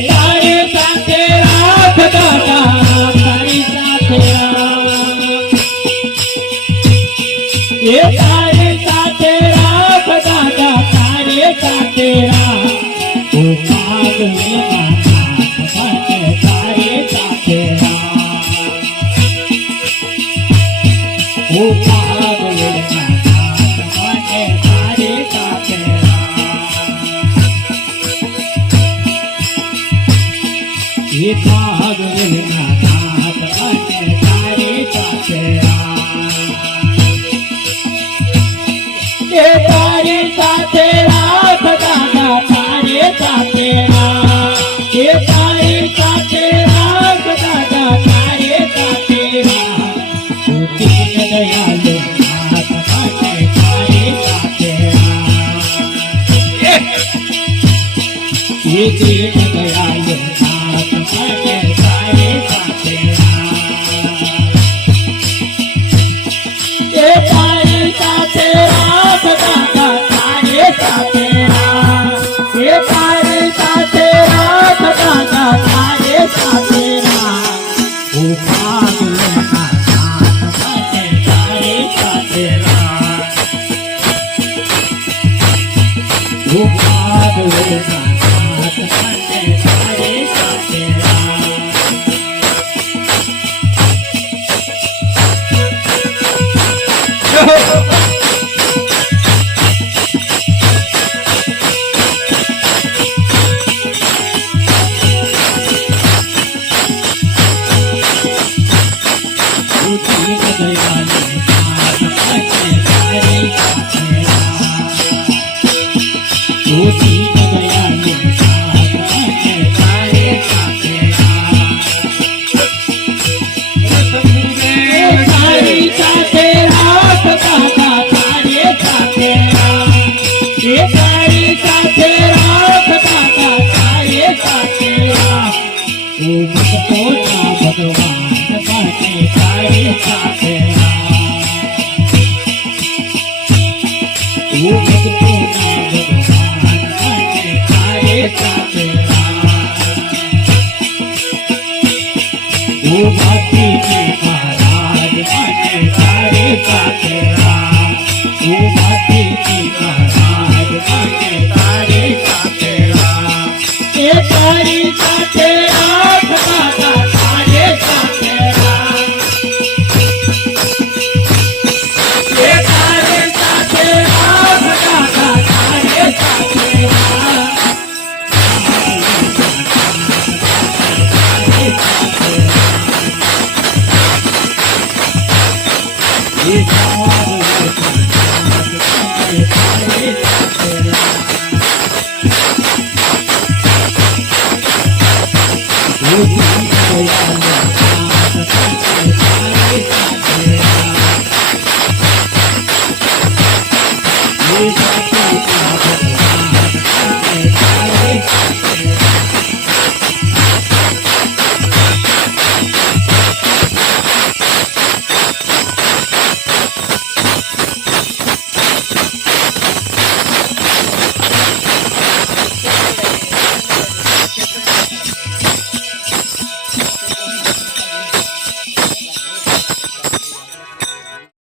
તારે સાથે રાખ દાદા તારી સાથે એ તારે સાથે રાખ દાદા તારે સાથે રાખ ઓ પાગ મને તારે સાથે રાખ ઓ પાગ મને તારે સાથે ये भागवत नाथ बने तारे साथे ये तारे साथे राख दादा तारे साथे ये तारे साथे राख दादा तारे साथे दीन दयालु नाथ बने तारे साथे ये दीन दयालु